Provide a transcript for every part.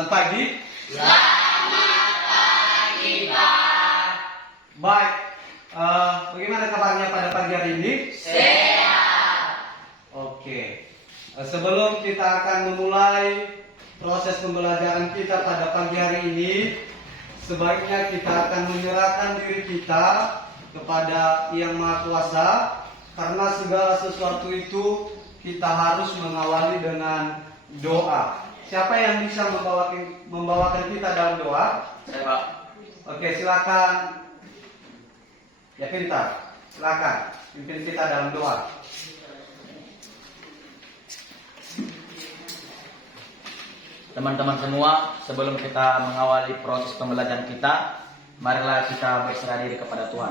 Selamat pagi. Selamat pagi, Pak. Baik, bagaimana kabarnya pada pagi hari ini? Sehat. Oke. Sebelum kita akan memulai proses pembelajaran kita pada pagi hari ini, sebaiknya kita akan menyerahkan diri kita kepada Yang Maha Kuasa, karena segala sesuatu itu kita harus mengawali dengan doa. Siapa yang bisa membawakan kita dalam doa? Saya, Pak. Oke, silakan. Ya pintar. Silakan pimpin kita dalam doa. Teman-teman semua, sebelum kita mengawali proses pembelajaran kita, marilah kita berserah diri kepada Tuhan.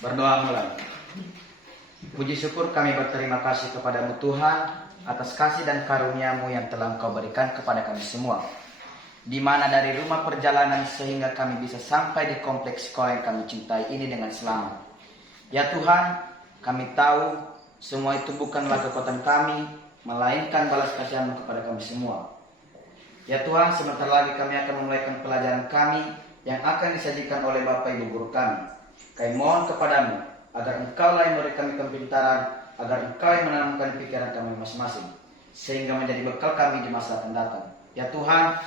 Berdoa mulai. Puji syukur kami berterima kasih kepadamu Tuhan atas kasih dan karunia-Mu yang telah Engkau berikan kepada kami semua. Di mana dari rumah perjalanan sehingga kami bisa sampai di kompleks sekolah yang kami cintai ini dengan selamat. Ya Tuhan, kami tahu semua itu bukanlah kekuatan kami, melainkan balas kasihan-Mu kepada kami semua. Ya Tuhan, sebentar lagi kami akan memulaikan pelajaran kami yang akan disajikan oleh Bapak Ibu guru kami. Kami mohon kepadamu agar Engkaulah yang memberi kami kepintaran, agar Engkau yang menanamkan pikiran kami masing-masing, sehingga menjadi bekal kami di masa akan datang. Ya Tuhan,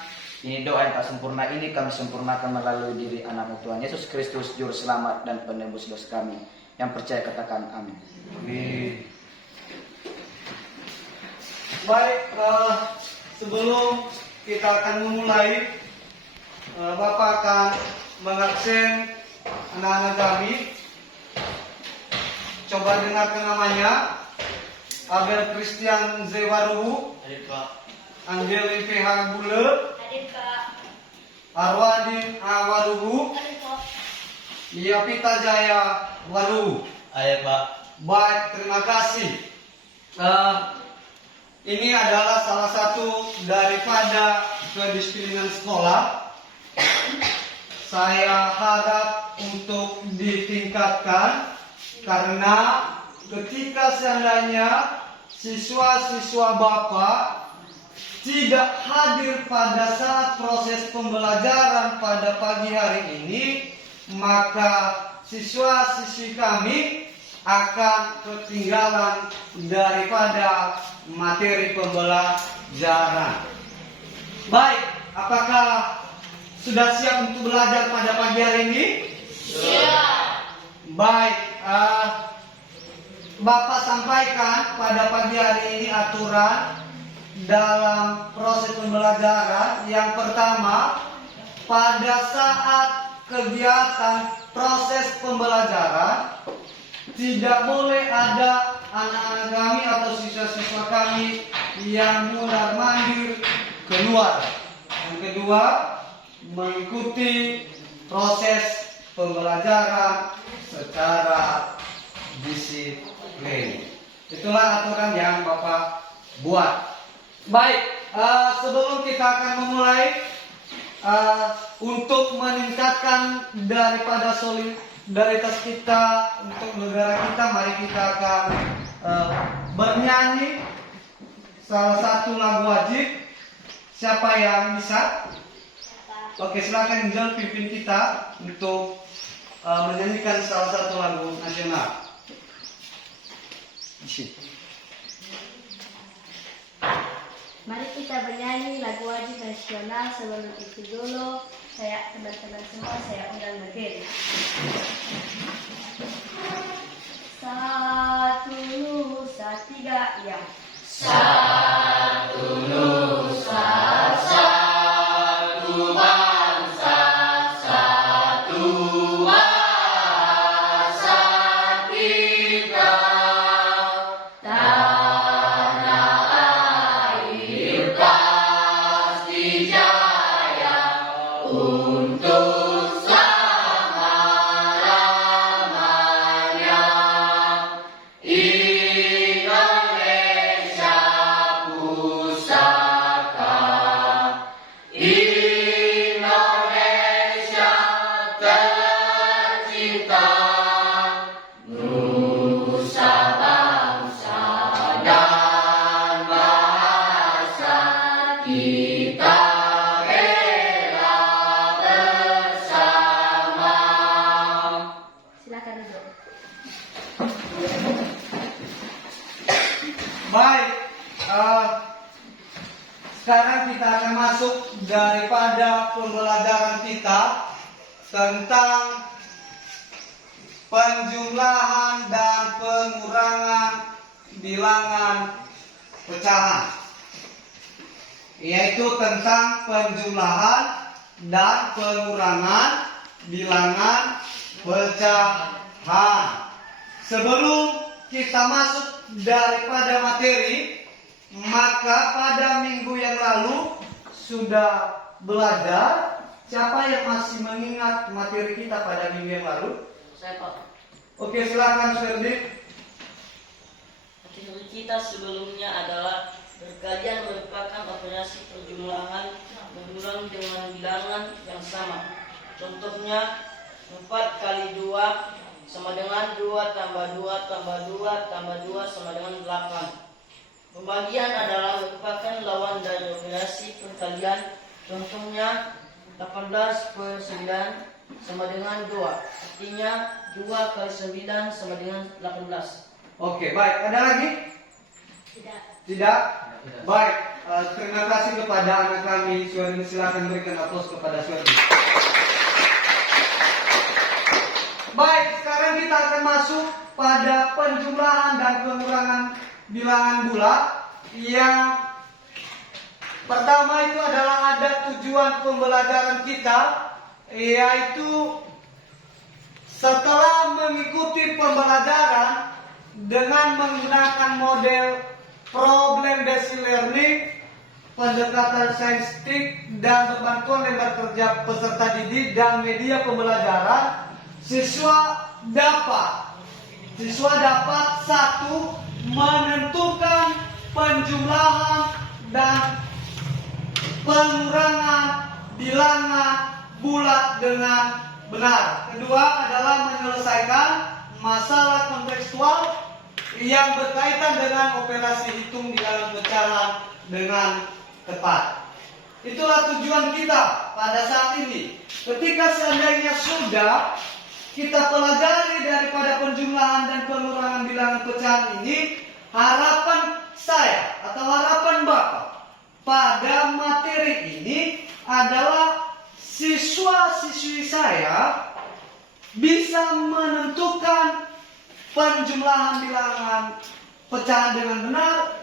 ini doa yang tak sempurna ini kami sempurnakan melalui diri anak-Mu Tuhan Yesus Kristus, Juru Selamat dan penebus dosa kami. Yang percaya katakan amin. Amin. Baik, sebelum kita akan memulai, Bapak akan mengabsen anak-anak kami. Coba dengarkan namanya. Abel Christian Zewaru, Hadir, Pak. Angeli PH Bule, Hadir, Pak. Arwadin Awaruhu, Hadir, Pak. Yapita Jaya Waru. Hadir, Pak. Baik, terima kasih. Ini adalah salah satu daripada kedisiplinan sekolah. Saya harap untuk ditingkatkan, karena ketika seandainya siswa-siswa Bapak tidak hadir pada saat proses pembelajaran pada pagi hari ini, maka siswa-siswi kami akan ketinggalan daripada materi pembelajaran. Baik, apakah sudah siap untuk belajar pada pagi hari ini? Siap. Baik, Bapak sampaikan pada pagi hari ini aturan dalam proses pembelajaran. Yang pertama, pada saat kegiatan proses pembelajaran tidak boleh ada anak-anak kami atau siswa-siswa kami yang mundar-mandir keluar. Yang kedua, mengikuti proses pembelajaran secara disiplin. Itulah aturan yang Bapak buat. Baik, sebelum kita akan memulai, untuk meningkatkan daripada solidaritas kita untuk negara kita, mari kita akan bernyanyi salah satu lagu wajib. Siapa yang bisa? Oke, silakan Angel pimpin kita untuk menyanyikan salah satu lagu nasional. Mari kita bernyanyi lagu wajib nasional. Sebelum itu dulu, teman-teman semua saya undang berdiri. Satu Nusa Tiga, ya. Satu Nusa, satu bangsa, satu bahasa kita. Tanah air pasti jaya untuk selama-lamanya. Silakan duduk. Baik, sekarang kita akan masuk daripada pembelajaran kita tentang penjumlahan dan pengurangan bilangan pecahan, yaitu tentang penjumlahan dan pengurangan bilangan pecahan. Sebelum kita masuk daripada materi, maka pada minggu yang lalu sudah belajar. Siapa yang masih mengingat materi kita pada minggu yang lalu? Saya Pak. Oke, silakan Ferdi. Materi kita sebelumnya adalah berkalian merupakan operasi perjumlahan berulang dengan bilangan yang sama. Contohnya 4 kali 2 sama dengan 2 tambah 2 tambah 2 tambah 2 sama dengan 8. Pembagian adalah merupakan lawan dari operasi perkalian. Contohnya 18 per 9 sama dengan 2. Artinya 2 kali 9 sama dengan 18. Oke, baik. Ada lagi? Tidak. Tidak? Baik. Terima kasih kepada anak kami. Suardi, silakan berikan aplaus kepada Suardi. Baik, sekarang kita akan masuk pada penjumlahan dan pengurangan bilangan bulat. Yang pertama itu adalah ada tujuan pembelajaran kita, yaitu setelah mengikuti pembelajaran dengan menggunakan model problem based learning, pendekatan saintistik dan berbantuan lembar kerja peserta didik dan media pembelajaran, siswa dapat satu, menentukan penjumlahan dan pengurangan bilangan bulat dengan benar. Kedua adalah menyelesaikan masalah kontekstual yang berkaitan dengan operasi hitung bilangan pecahan dengan tepat. Itulah tujuan kita pada saat ini. Ketika seandainya sudah kita pelajari daripada penjumlahan dan pengurangan bilangan pecahan ini, harapan saya atau harapan Bapak pada materi ini adalah siswa-siswi saya bisa menentukan penjumlahan bilangan pecahan dengan benar,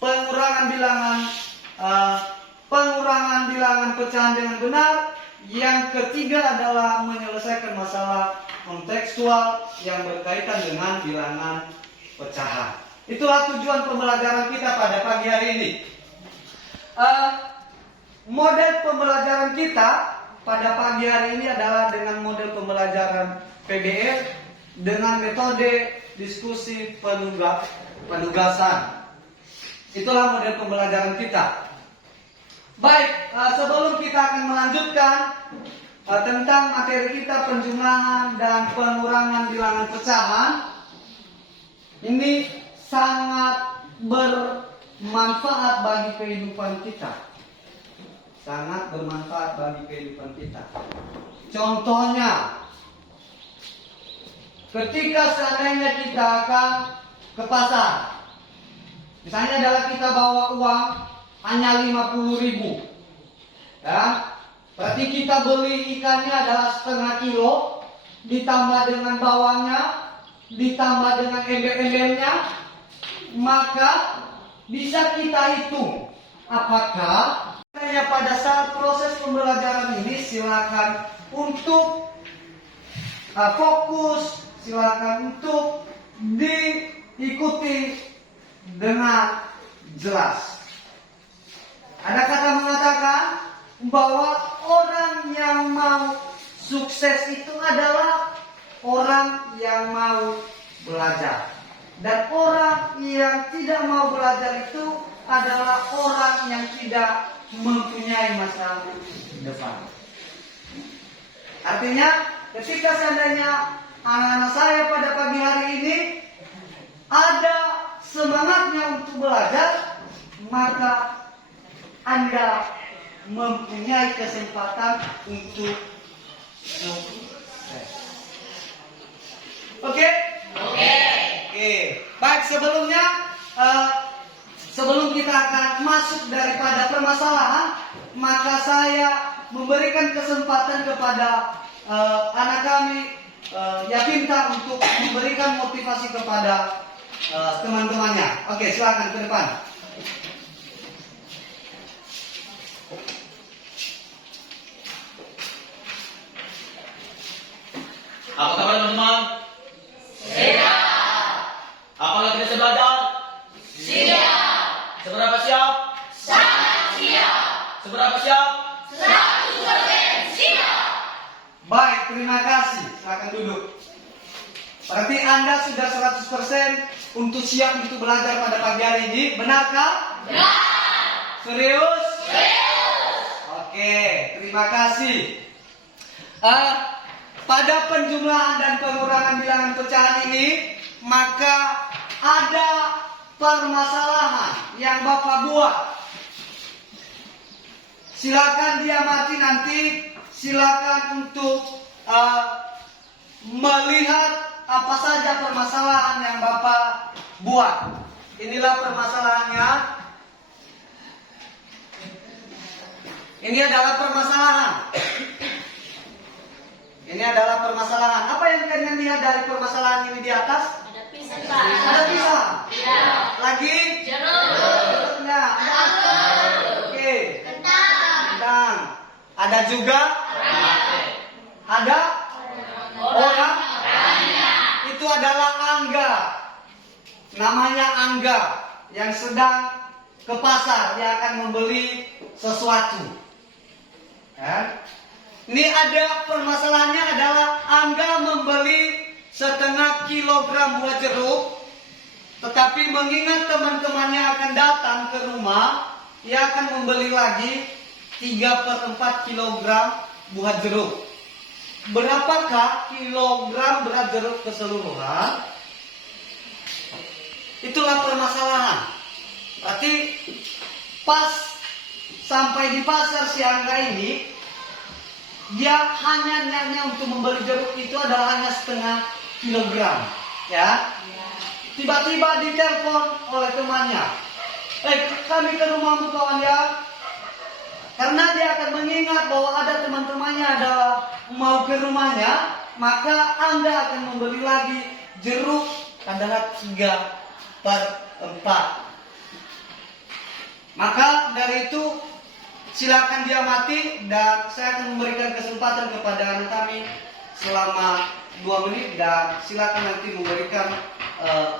pengurangan bilangan pecahan dengan benar. Yang ketiga adalah menyelesaikan masalah kontekstual yang berkaitan dengan bilangan pecahan. Itulah tujuan pembelajaran kita pada pagi hari ini. Model pembelajaran kita pada pagi hari ini adalah dengan model pembelajaran PBL dengan metode diskusi penugasan. Itulah model pembelajaran kita. Baik, sebelum kita akan melanjutkan tentang materi kita penjumlahan dan pengurangan bilangan pecahan, ini sangat bermanfaat bagi kehidupan kita. Sangat bermanfaat bagi kehidupan kita. Contohnya, ketika seandainya kita akan ke pasar, misalnya adalah kita bawa uang hanya 50.000, ya, berarti kita beli ikannya adalah setengah kilo, ditambah dengan bawangnya, ditambah dengan embel-embelnya, maka bisa kita hitung apakah pada saat proses pembelajaran ini silakan untuk fokus, silakan untuk diikuti dengan jelas. Ada kata mengatakan bahwa orang yang mau sukses itu adalah orang yang mau belajar. Dan orang yang tidak mau belajar itu adalah orang yang tidak mempunyai masa depan. Artinya, ketika seandainya anak-anak saya pada pagi hari ini ada semangatnya untuk belajar, maka Anda mempunyai kesempatan untuk sukses. Oke? Oke. Baik, sebelum kita akan masuk daripada permasalahan, maka saya memberikan kesempatan kepada anak kami Yakinta untuk memberikan motivasi kepada teman-temannya. Oke, silakan ke depan. Apa kabar teman-teman? Siap. Apakah kita siap belajar? Siap. Seberapa siap? Sangat siap. Seberapa siap? 100% siap. Baik, terima kasih. Silakan duduk. Berarti Anda sudah 100% untuk siap untuk belajar pada pagi hari ini, benarkah? Benar. Serius? Serius. Oke, terima kasih. Pada penjumlahan dan pengurangan bilangan pecahan ini, maka ada permasalahan yang Bapak buat. Silakan diamati nanti, silakan untuk melihat apa saja permasalahan yang Bapak buat. Inilah permasalahannya. Ini adalah permasalahan. Ini adalah permasalahan. Apa yang kalian lihat dari permasalahan ini di atas? Ada pisang. Ada pisang. Iya. Lagi? Jeruk. Nah, ada apa? Oke. Kentang. Ada juga? Ada? Orang? Itu adalah angga. Namanya angga. Yang sedang ke pasar. Dia akan membeli sesuatu. Ya. Ini ada permasalahannya adalah Angga membeli 0,5 kilogram buah jeruk, tetapi mengingat teman-temannya akan datang ke rumah, ia akan membeli lagi 3/4 kilogram buah jeruk. Berapakah kilogram berat jeruk keseluruhan? Itulah permasalahan. Berarti pas sampai di pasar si Angga ini, dia hanya untuk membeli jeruk itu adalah hanya 0,5 kilogram, ya. Tiba-tiba ditelepon oleh temannya, kami ke rumahmu kawan ya. Karena dia akan mengingat bahwa ada teman-temannya adalah mau ke rumahnya, maka Anda akan membeli lagi jeruk adalah 3/4. Maka dari itu silakan diamati dan saya akan memberikan kesempatan kepada anak kami selama 2 menit dan silakan nanti memberikan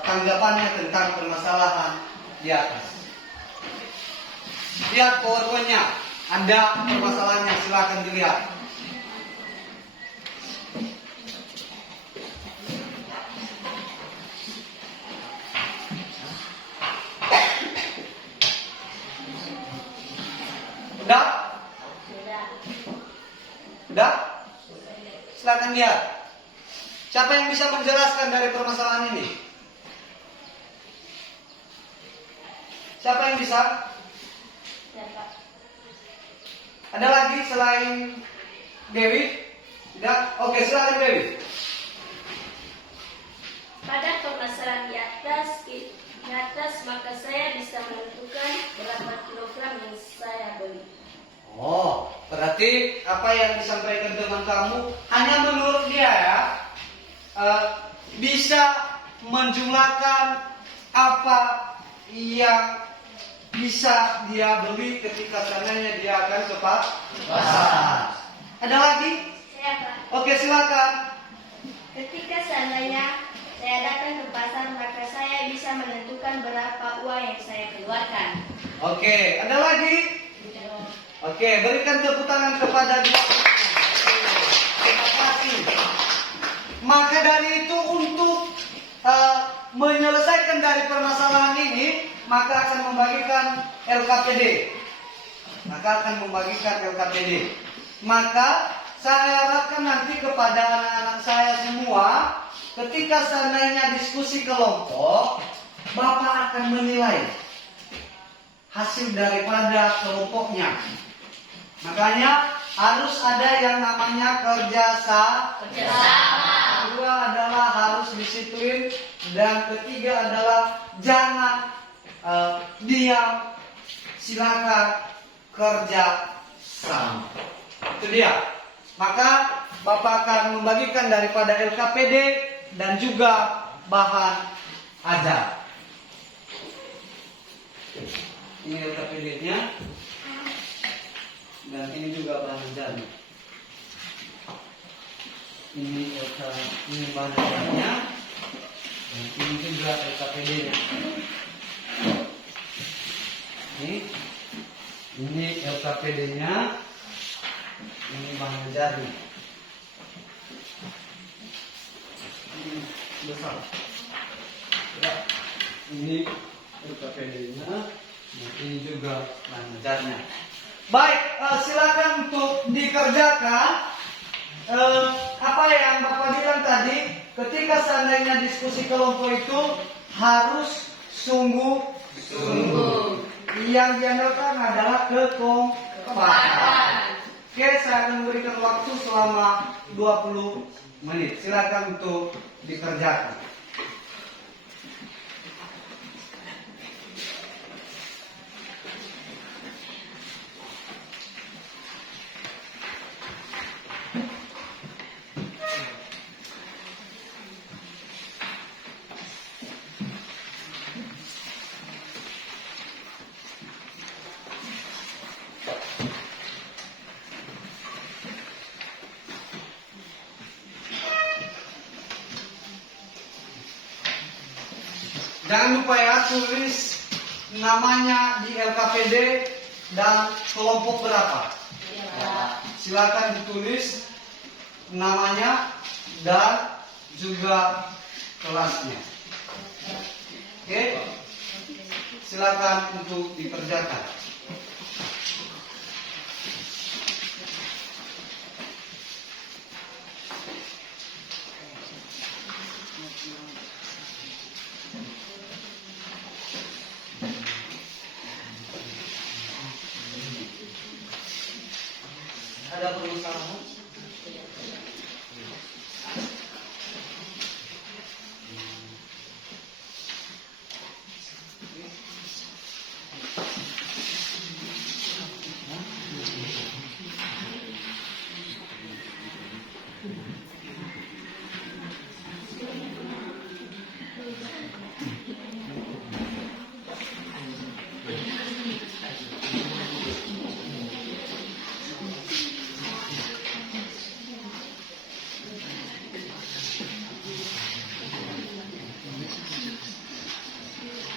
tanggapannya tentang permasalahan di atas. Lihat PowerPoint-nya, ada permasalahannya, silakan dilihat. Udah? Udah? Silakan lihat. Siapa yang bisa menjelaskan dari permasalahan ini? Siapa yang bisa? Ada lagi selain Dewi? Tidak? Oke, silakan Dewi. Pada permasalahan di atas maka saya bisa menentukan berapa kilogram yang saya beli. Oh, berarti apa yang disampaikan teman kamu hanya menurut dia ya, bisa menjumlahkan apa yang bisa dia beli ketika seandainya dia akan ke pasar. Ada lagi? Saya Pak. Oke, silakan. Ketika seandainya saya datang ke pasar maka saya bisa menentukan berapa uang yang saya keluarkan. Oke, ada lagi? Oke, berikan tepuk tangan kepada dia. Terima kasih. Maka dari itu untuk menyelesaikan dari permasalahan ini, maka akan membagikan LKPD. Maka saya harapkan nanti kepada anak-anak saya semua, ketika seandainya diskusi kelompok, Bapak akan menilai hasil daripada kelompoknya. Makanya harus ada yang namanya kerjasama. kedua adalah harus disiplin, dan ketiga adalah jangan diam, silakan kerja sama. Itu dia. Maka Bapak akan membagikan daripada LKPD dan juga bahan ajar. Ini LKPD-nya dan ini juga bahan ajarnya. Ini bahan ajarnya dan ini juga LKPD-nya. Ini LKPD-nya, ini bahan ajarnya. Ini besar. Ya, ini LKPD-nya, dan ini juga bahan ajarnya. Baik, silakan untuk dikerjakan. Apa yang Bapak bilang tadi, ketika seandainya diskusi kelompok itu harus sungguh-sungguh. Yang diandalkan adalah kekompakan. Oke, saya akan memberikan waktu selama 20 menit. Silakan untuk dikerjakan. Jangan lupa ya, tulis namanya di LKPD dan kelompok berapa. Silakan ditulis namanya dan juga kelasnya. Oke, silakan untuk dikerjakan. Ada permasalahan?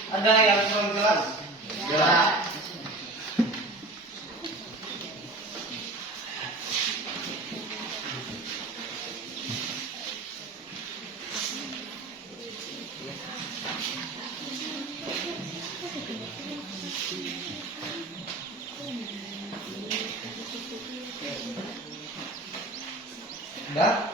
Ada yang kurang jelas? Jelas. Udah?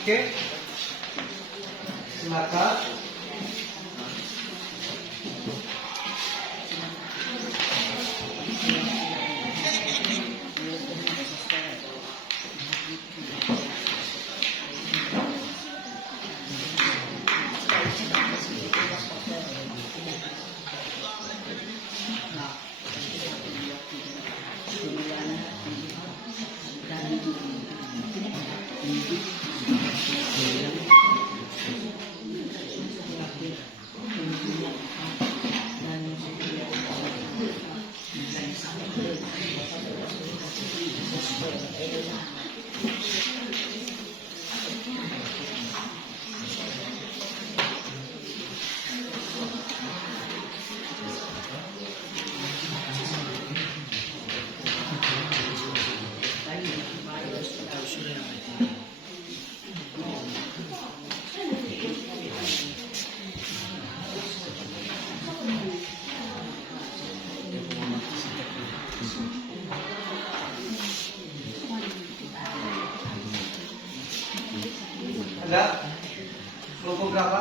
Oke, silakan. Ada? Kelompok berapa?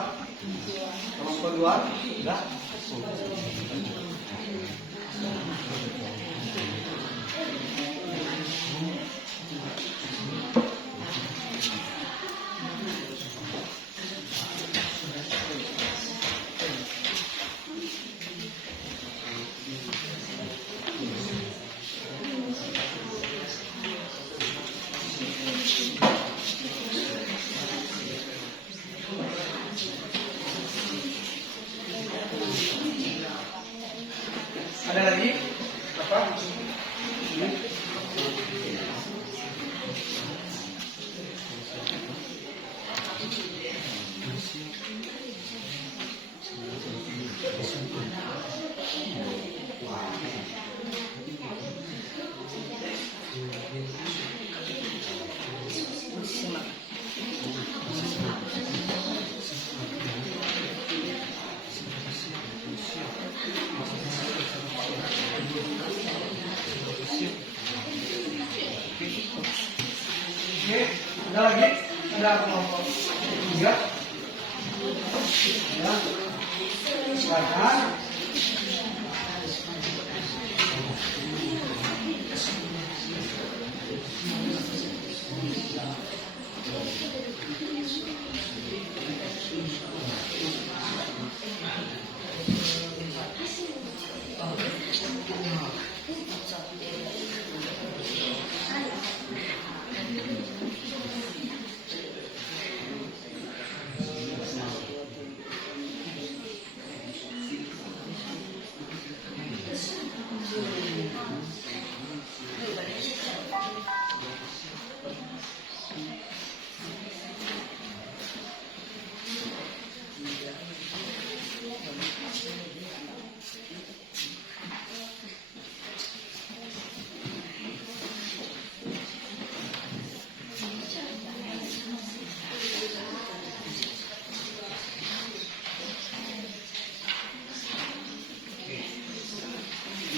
Kelompok 2? Enggak? Ada lagi? Apa? Oke, ada lagi? Ada kelompok 3? Ya. Silakan.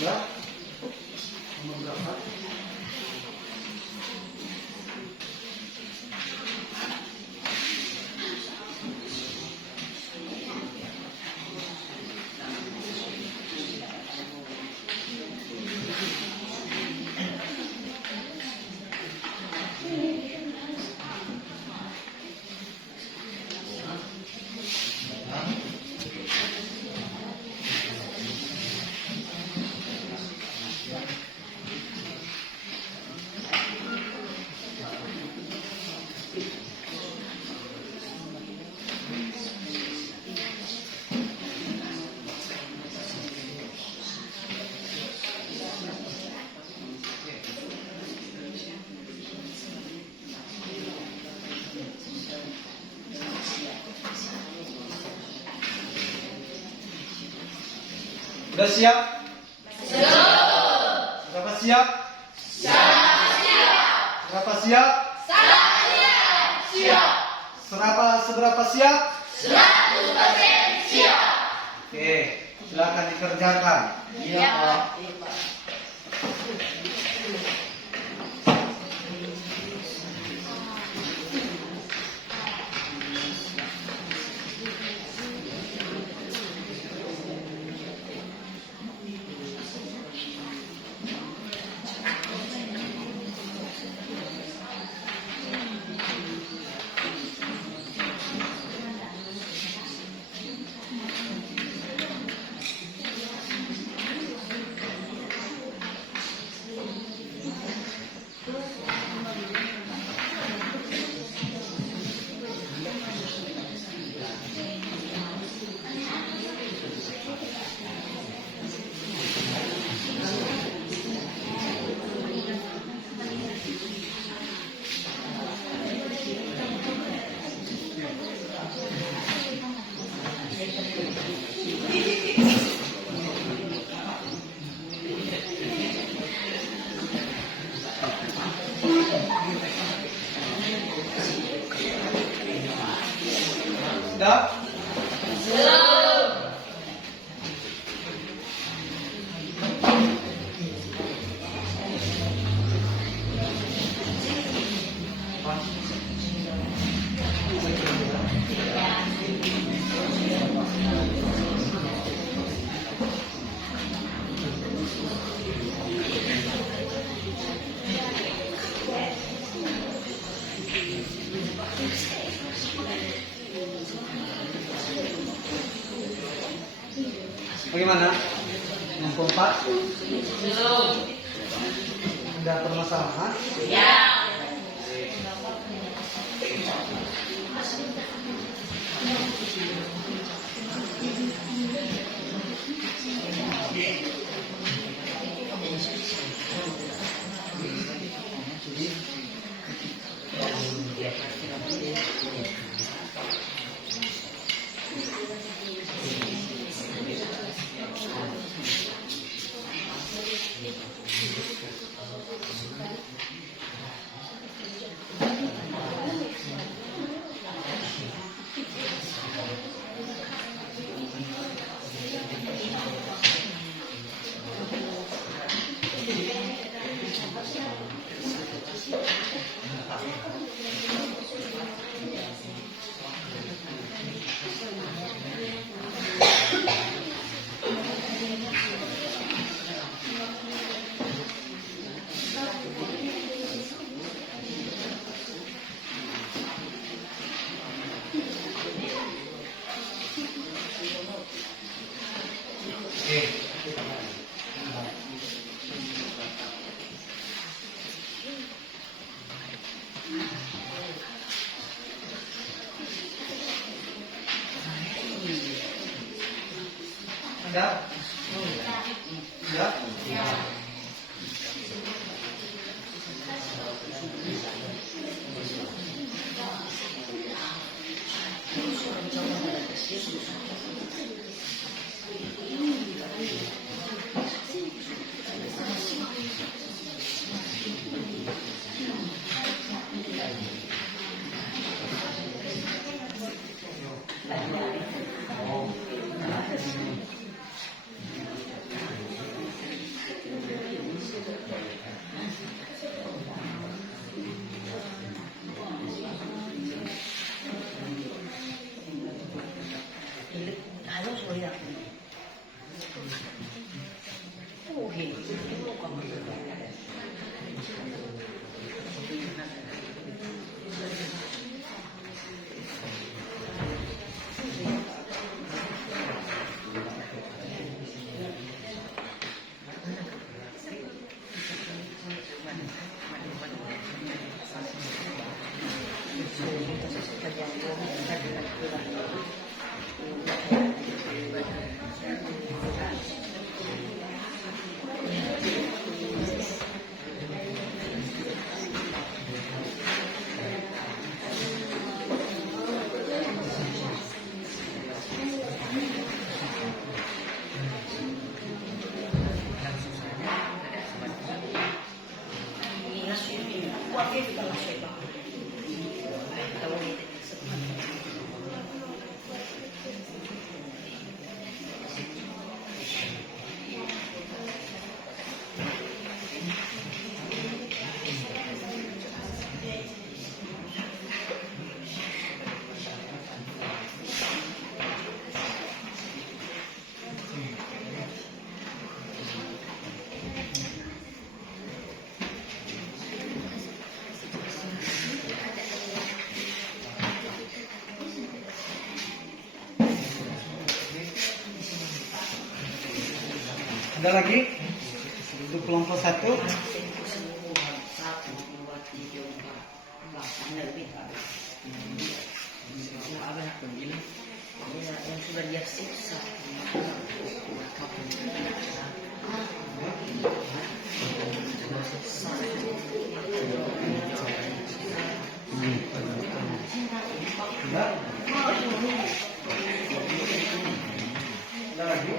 Ya. Nomor berapa? Sudah siap? Berapa siap? Berapa siap? Seberapa siap? 100% siap. Oke, silakan dikerjakan. Iya, Pak. Iya, Pak. Sudah? Bagaimana? Yang keempat? Belum. Ada permasalahan? Ya. Ada? Ya? Ada lagi? Untuk kelompok 1. Ada lagi?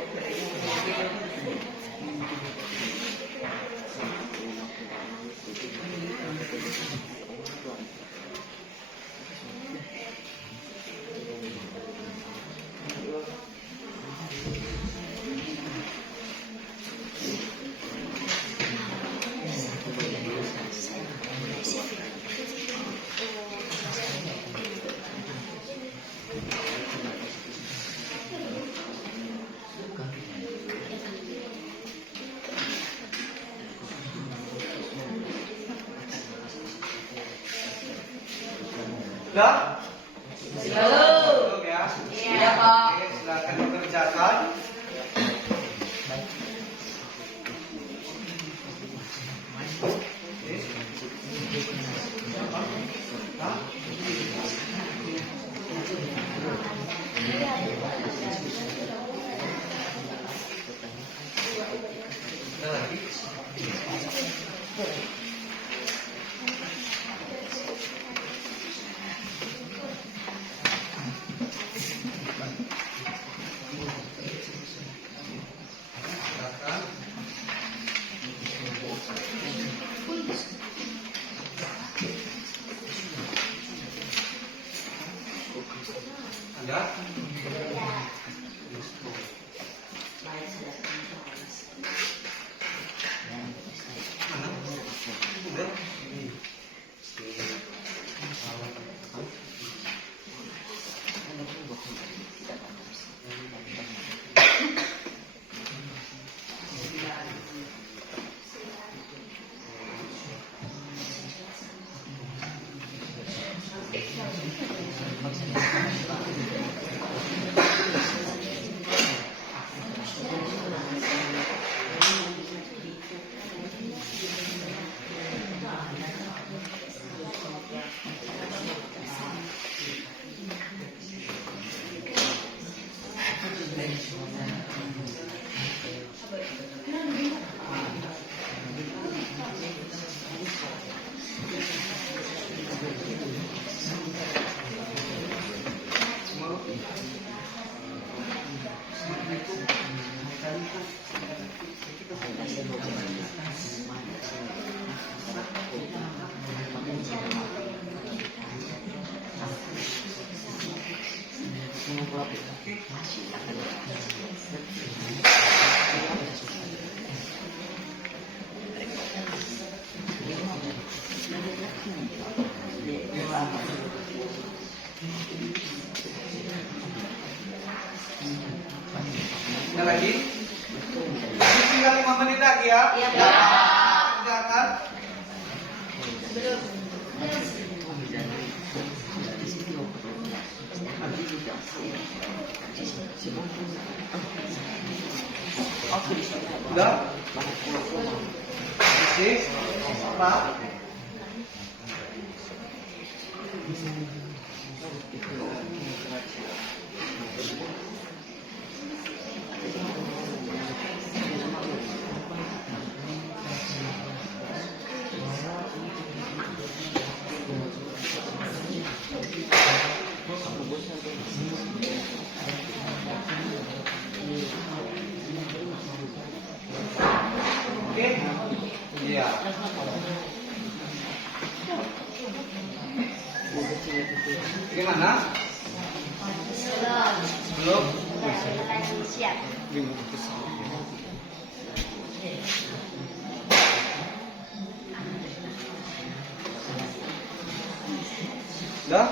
Sudah? Belum. Belum ya? Iya, Pak. Oke, silakan dikerjakan. Ada? Mana? Udah? Ada lagi? Masih tinggal 5 menit lagi ya? Iya, Ya. Kerjakan. Udah? Masih? Apa? Oke? Iya. Gimana? Belum? Siap. Udah?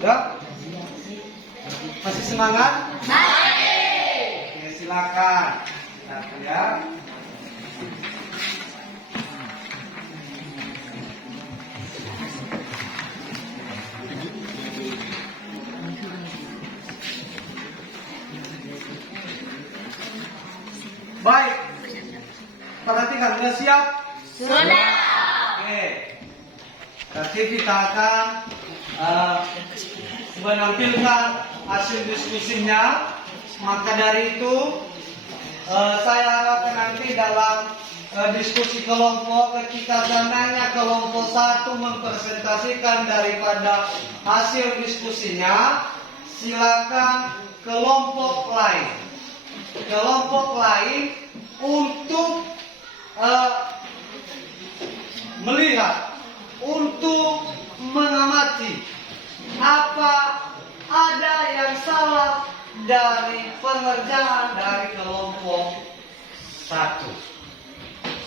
Udah? Masih semangat? Oke, silakan. Satu ya. Baik. Perhatikan, sudah siap? Sudah. Oke. Nanti kita akan menampilkan hasil diskusinya. Maka dari itu saya harapkan nanti dalam diskusi kelompok ketika seandainya kelompok satu mempresentasikan daripada hasil diskusinya, silakan kelompok lain untuk melihat, untuk mengamati apa ada yang salah dari pengerjaan dari kelompok satu.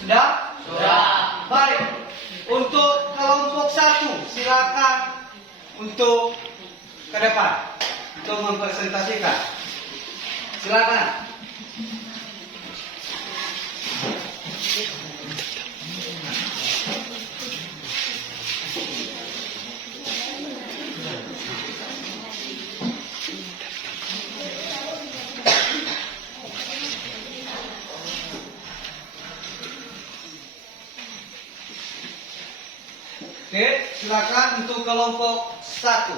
Sudah? Sudah. Baik. Untuk kelompok satu, silakan untuk ke depan untuk mempresentasikan. Silakan. Oke, silakan untuk kelompok satu.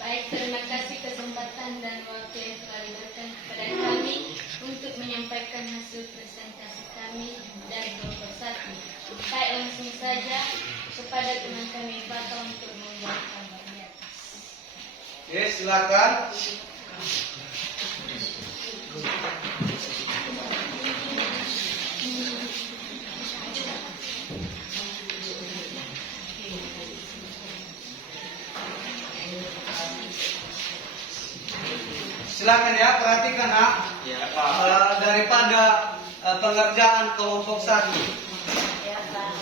Baik, terima kasih kesempatan dan waktu yang telah diberikan kepada kami untuk menyampaikan hasil presentasi kami dari kelompok satu. Baik, langsung saja kepada teman kami Fatah untuk membuat gambar di atas. Oke, silakan. Silakan ya, perhatikan nak. Daripada pengerjaan kelompok 1. Ya, Pak.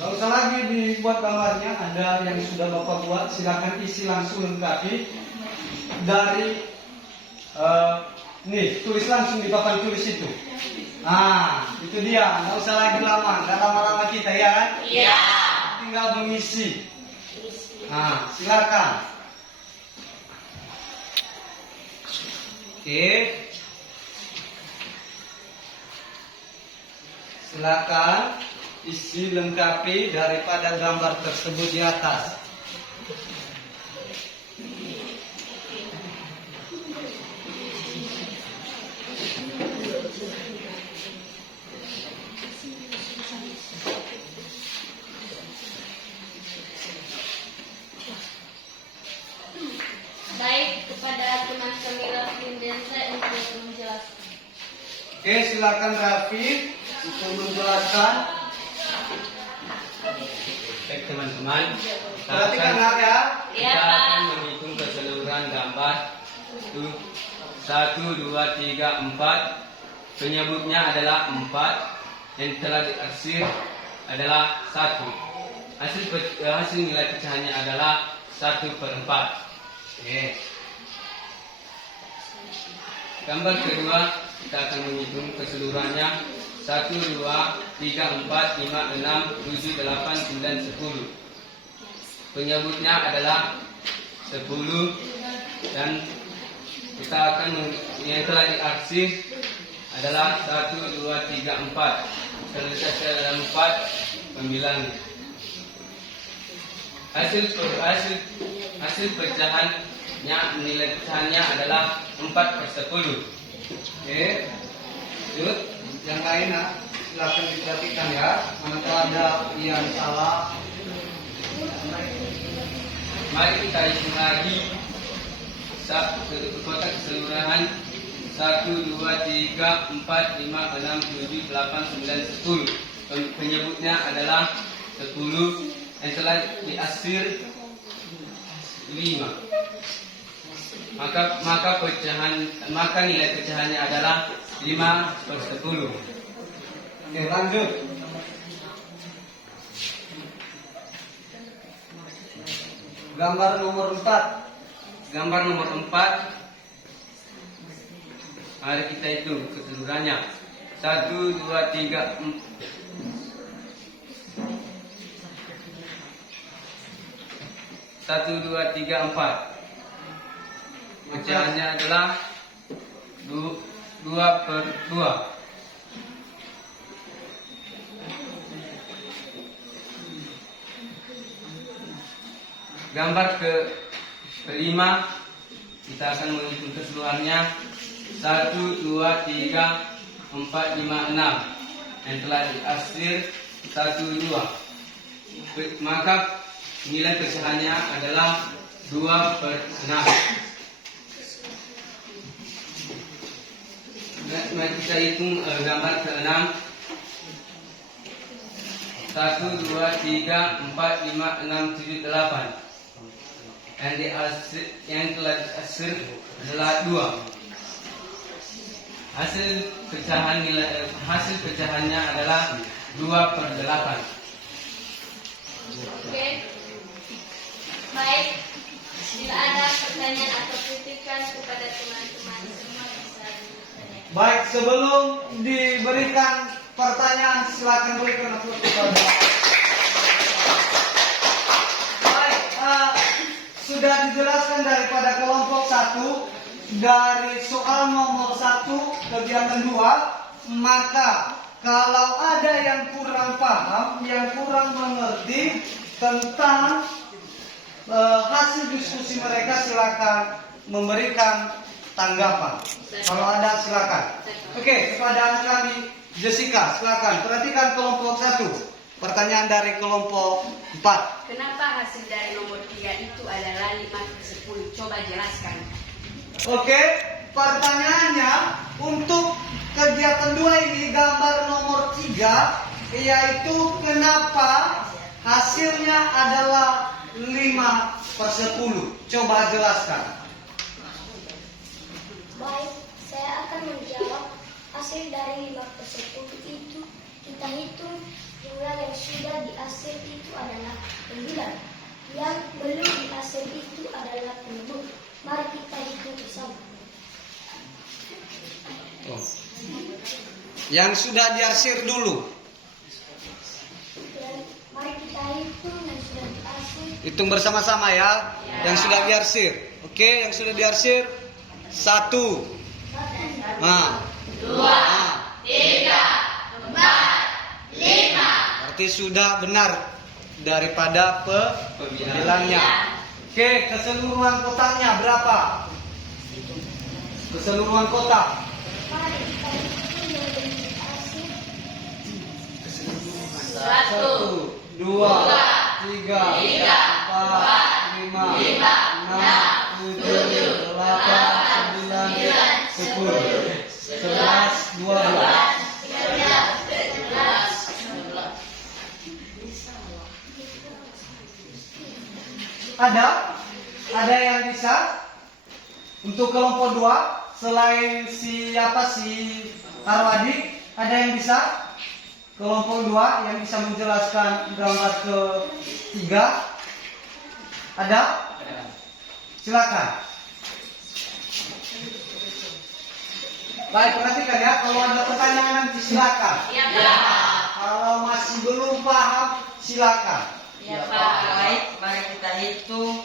Gak usah lagi dibuat gambarnya, ada yang sudah Bapak buat, silakan isi langsung lengkapi dari nih, tulis langsung di papan tulis itu. Nah, itu dia, nggak usah lagi lama, nggak lama-lama kita ya kan? Iya. Tinggal mengisi. Nah, silakan. Oke. Silakan isi lengkapi daripada gambar tersebut di atas. Baik, kepada teman kami Raffi dan saya untuk menjelaskan. Oke, silakan Raffi untuk menjelaskan. Baik teman-teman, Perhatikan nak ya. kita akan menghitung keseluruhan gambar. 1, 2, 3, 4. Penyebutnya adalah 4. Yang telah diarsir adalah 1. Hasil nilai pecahannya adalah 1/4. Oke. Gambar kedua kita akan menghitung keseluruhannya. 1, 2, 3, 4, 5, 6, 7, 8, 9, 10. Penyebutnya adalah 10 dan kita akan yang telah diarsir adalah 1, 2, 3, 4. Selesai adalah 4 9. Hasil pecahannya, nilai pecahannya adalah 4/10. Oke. Lanjut. Yang lain nak, silakan diperhatikan ya. Manakala ada yang salah. Mari kita hitung lagi kotak keseluruhan 1, 2, 3, 4, 5, 6, 7, 8, 9, 10. Penyebutnya adalah 10 yang telah diarsir 5. Maka nilai pecahannya adalah 5/10. Oke, lanjut. Gambar nomor 4. Gambar nomor 4. Mari kita hitung keseluruhannya. 1, 2, 3, 4. 1, 2, 3, 4. Pecahannya adalah 2/2. Gambar kelima kita akan menghitung keseluruhannya. 1, 2, 3, 4, 5, 6. Yang telah diarsir 1, 2. Maka nilai pecahannya adalah 2/6. Mari kita hitung gambar ke-6. 1, 2, 3, 4, 5, 6, 7, 8. Yang telah diarsir adalah 2. Hasil pecahannya adalah 2/8. Oke. Baik. Bila ada pertanyaan atau kritikan kepada teman-teman semua bisa ditanyakan. Baik, sebelum diberikan pertanyaan, silakan berikan aplaus kepada. Baik, sudah dijelaskan daripada kelompok 1 dari soal nomor 1 kegiatan 2, maka kalau ada yang kurang paham, yang kurang mengerti tentang hasil diskusi mereka, silakan memberikan tanggapan. Kalau ada silakan. Oke, kepada anak kami Jessica, silakan perhatikan kelompok 1. Pertanyaan dari kelompok 4. Kenapa hasil dari nomor 3 itu adalah 5/10? Coba jelaskan. Oke, pertanyaannya untuk kegiatan 2 ini gambar nomor 3, yaitu kenapa hasilnya adalah 5/10. Coba jelaskan. Baik, saya akan menjawab. Hasil dari 5/10 itu kita hitung jumlah yang sudah dihasil itu adalah 9. Yang belum dihasil itu adalah penyebut. Mari kita hitung bersama. Yang sudah diarsir dulu. Mari kita hitung yang sudah dihasil. Hitung bersama-sama ya. Yang sudah diarsir. Oke, yang sudah diarsir 1. Nah, 2, 3, 4, 5. berarti sudah benar daripada pembilangnya. Oke, keseluruhan kotaknya berapa? Keseluruhan kotak. Mari kita hitung yang belum dihasil. 1, 2, 3, 4, 5, 6, 7, 8, 9, 10, 11, 12. Ada yang bisa? Untuk kelompok 2 selain si Arwadi, ada yang bisa? Kelompok 2 yang bisa menjelaskan gambar ke-3? Ada? Silakan. Baik, perhatikan ya, kalau ada pertanyaan nanti silakan. Kalau masih belum paham, silakan. Ya Pak, baik, mari kita hitung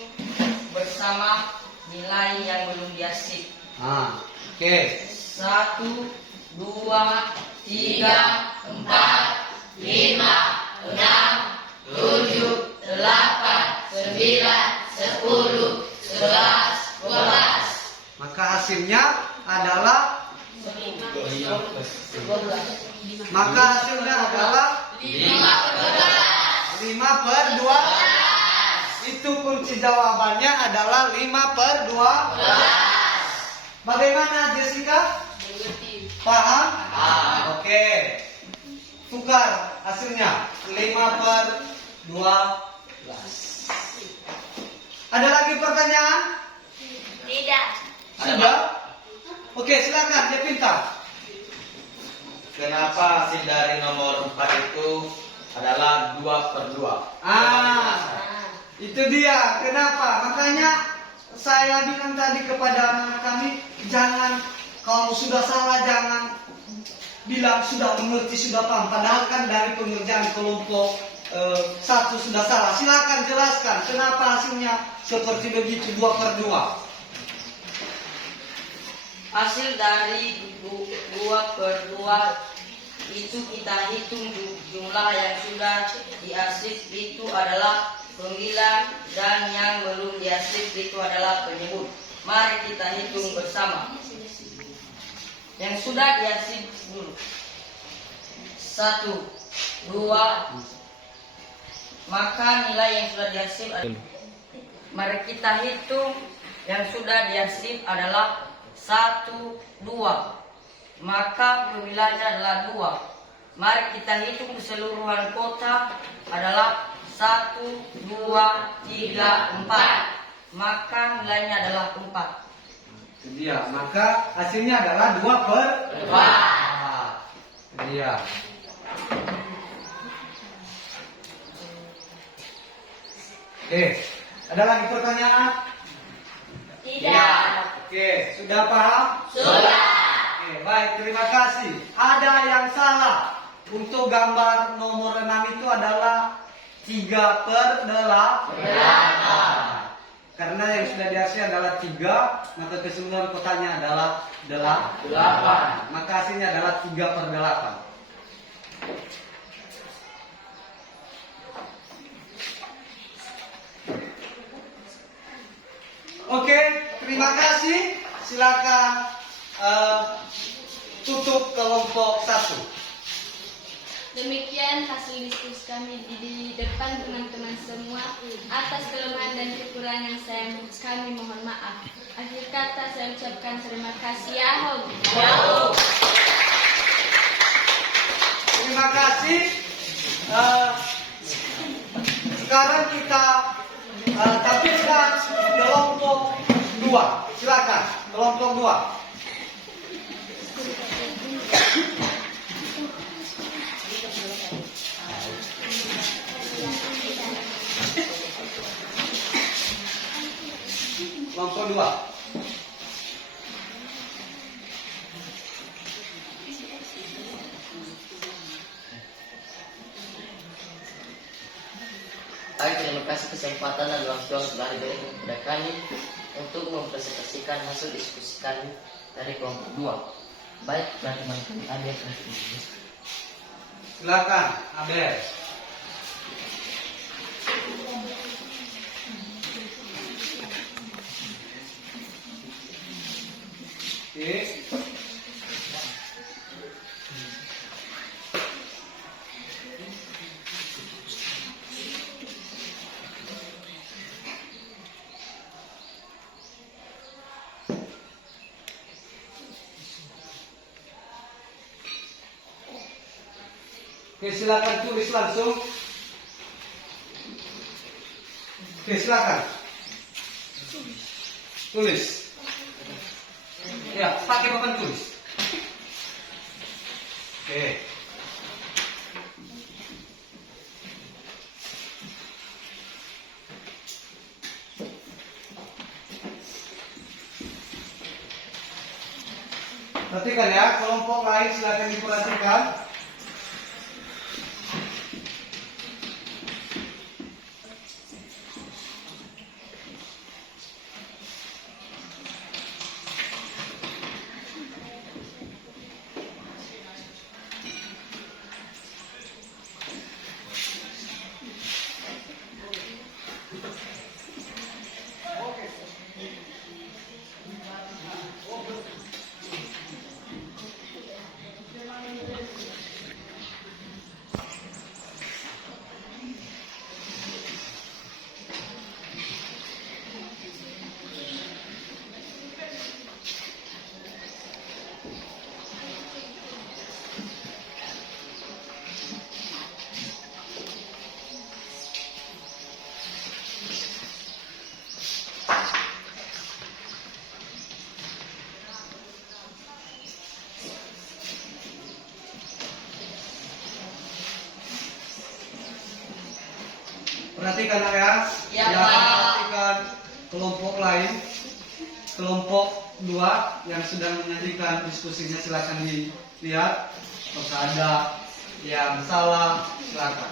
bersama nilai yang belum dihasil. Oke. 1, 2, 3, 4, 5, 6, 7, 8, 9, 10, 11, 12. Maka hasilnya adalah 5/12. Itu kunci jawabannya adalah 5/12. Bagaimana Jessica? Paham? Oke. Tukar hasilnya 5/12. Ada lagi pertanyaan? Tidak. Sudah? Oke, silakan dia pintar. Kenapa hasil dari nomor 4 itu adalah 2/2? Itu dia. Kenapa? Makanya saya bilang tadi kepada anak kami, jangan kalau sudah salah jangan bilang sudah mengerti, sudah paham. Padahal kan dari pengerjaan kelompok 1 sudah salah. Silakan jelaskan kenapa hasilnya seperti begitu 2/2. hasil dari 2/2 itu kita hitung jumlah yang sudah dihasil itu adalah pembilang dan yang belum dihasil itu adalah penyebut. Mari kita hitung bersama. Yang sudah dihasil dulu. 1, 2. Maka nilai yang sudah dihasil adalah, mari kita hitung yang sudah dihasil adalah 1, 2. Maka pemilahnya adalah 2. Mari kita hitung keseluruhan kotak adalah 1, 2, 3, 4. Maka nilainya adalah 4. Iya, maka hasilnya adalah 2/4. Iya. Oke, ada lagi pertanyaan? Tidak. Oke, sudah paham? Sudah. Oke, baik, terima kasih. Ada yang salah. Untuk gambar nomor 6 itu adalah 3/8. Karena yang sudah dihasil adalah 3, maka keseluruhan kotaknya adalah 8. Maka hasilnya adalah 3/8. Oke, terima kasih. Silakan tutup kelompok 1. Demikian hasil diskusi kami di depan teman-teman semua. Atas kelemahan dan kekurangan kami mohon maaf. Akhir kata saya ucapkan terima kasih. Yahoo. Terima kasih. Sekarang kita tampilkan kelompok 2. Silakan kelompok 2. Kelompok 2. Baik, terima kasih kesempatan dan waktu yang telah diberikan kepada kami untuk mempresentasikan hasil diskusi kami dari kelompok 2. Baik, teman-teman kami ada yang Silakan, Abel. Oke. Oke, silakan tulis langsung. Oke, silakan. Tulis. Ya, pakai papan tulis. Oke. Perhatikan ya, kelompok lain silakan diperhatikan. Perhatikan ya. Ya, Silakan Pak. perhatikan kelompok lain. Kelompok 2 yang sedang menyajikan diskusinya silakan dilihat. Apakah ada yang salah, silakan.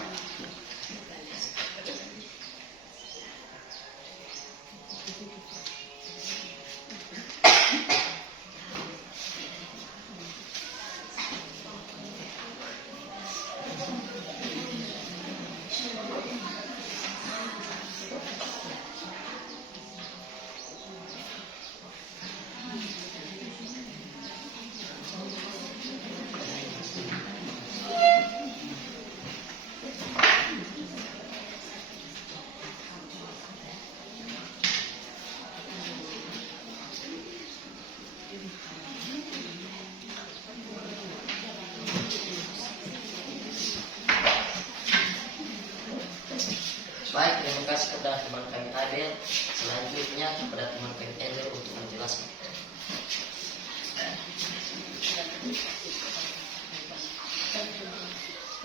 Baik, terima kasih kepada teman kami Abel. Selanjutnya kepada teman kami Angel untuk menjelaskan.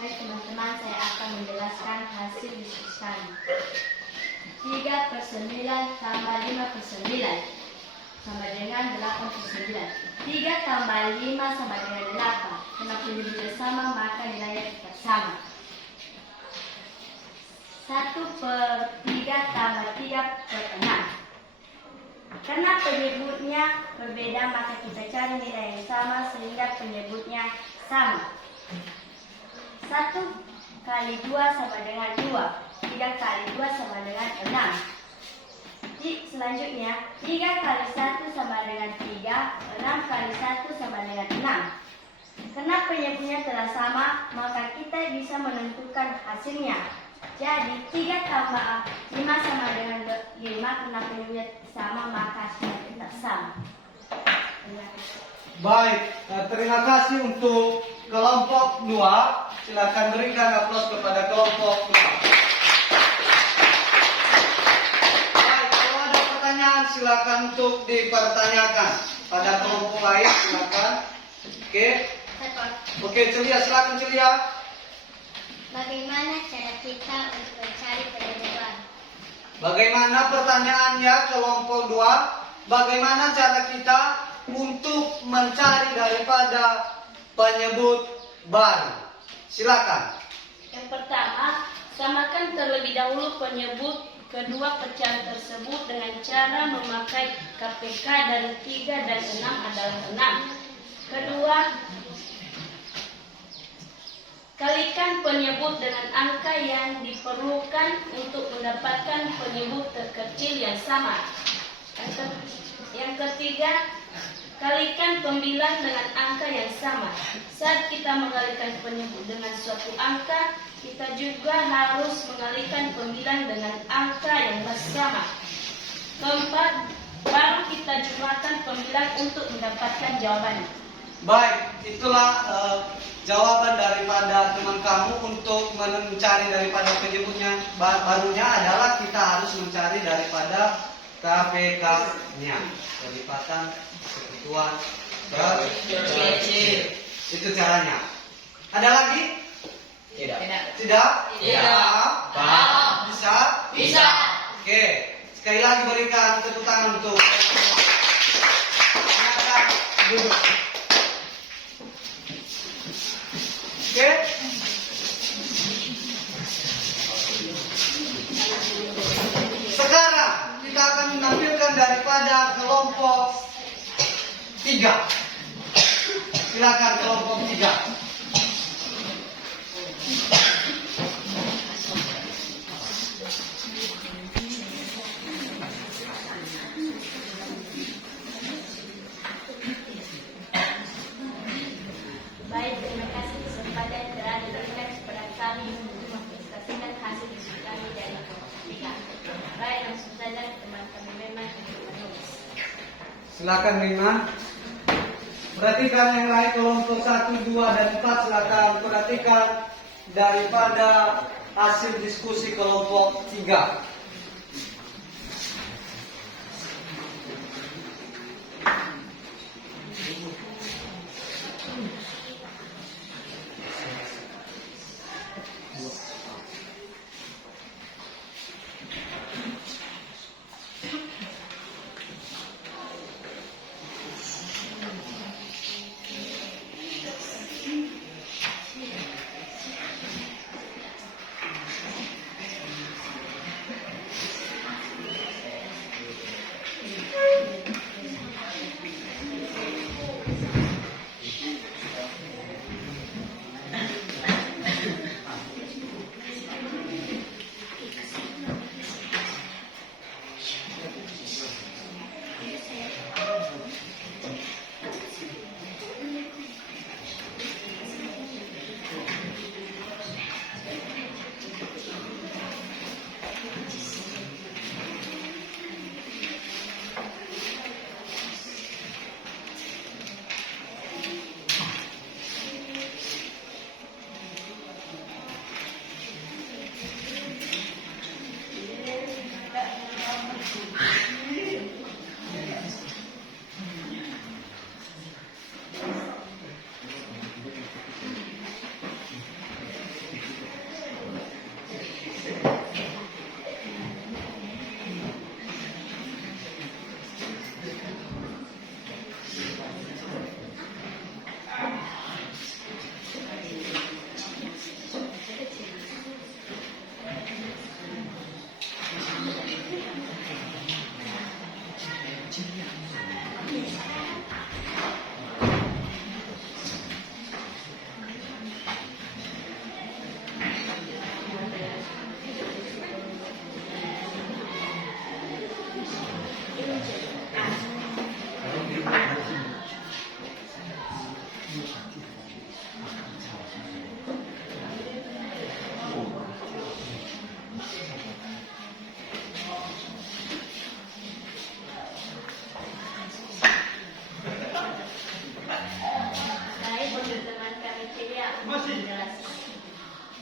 Baik teman-teman, saya akan menjelaskan hasil diskusi kami. 3/9 tambah 5/9 sama dengan 8/9. 3 tambah 5 sama dengan 8. Karena penjumlah sama maka nilainya tetap sama. 1/3 tambah 3/6 Karena penyebutnya berbeda, maka kita cari nilai yang sama sehingga penyebutnya sama. 1 kali 2 sama dengan 2. 3 kali 2 sama dengan 6. Selanjutnya, 3 kali 1 sama dengan 3. 6 kali 1 sama dengan 6. Karena penyebutnya telah sama, maka kita bisa menentukan hasilnya. Jadi 3 tambah 5 sama dengan 5, karena penyebutnya sama, maka hasilnya tetap sama. Baik, terima kasih untuk kelompok 2. Silakan berikan aplaus kepada kelompok 2. Baik, kalau ada pertanyaan silakan untuk dipertanyakan. Pada kelompok lain silakan. Oke, Celia, silakan Celia. Bagaimana cara kita untuk mencari penyebab? Bagaimana pertanyaannya kelompok 2? Bagaimana cara kita untuk mencari daripada penyebut baru? Silakan. Yang pertama, samakan terlebih dahulu penyebut kedua pecahan tersebut dengan cara memakai KPK dari 3 dan 6 adalah 6. Kedua, kalikan penyebut dengan angka yang diperlukan untuk mendapatkan penyebut terkecil yang sama. Yang ketiga, kalikan pembilang dengan angka yang sama. Saat kita mengalikan penyebut dengan suatu angka, kita juga harus mengalikan pembilang dengan angka yang sama. Keempat, baru kita jumlahkan pembilang untuk mendapatkan jawabannya. Baik, itulah jawaban daripada teman kamu untuk mencari daripada penyebutnya barunya adalah kita harus mencari daripada KPK-nya, kelipatan kesekutuan kecil. Itu caranya. Ada lagi? Tidak. Tidak? Paham. Bisa? Oke, sekali lagi berikan tepuk tangan untuk silakan duduk. Oke. Sekarang kita akan menampilkan daripada kelompok 3. Silakan kelompok 3. Baik, terima kasih kesempatan yang telah diberikan kepada kami untuk mempresentasikan hasil diskusi kami dari kelompok 3. Baik, langsung saja teman kami memang untuk menulis. Silakan Rima. Perhatikan yang lain kelompok 1, 2, dan 4. Silakan perhatikan daripada hasil diskusi kelompok 3.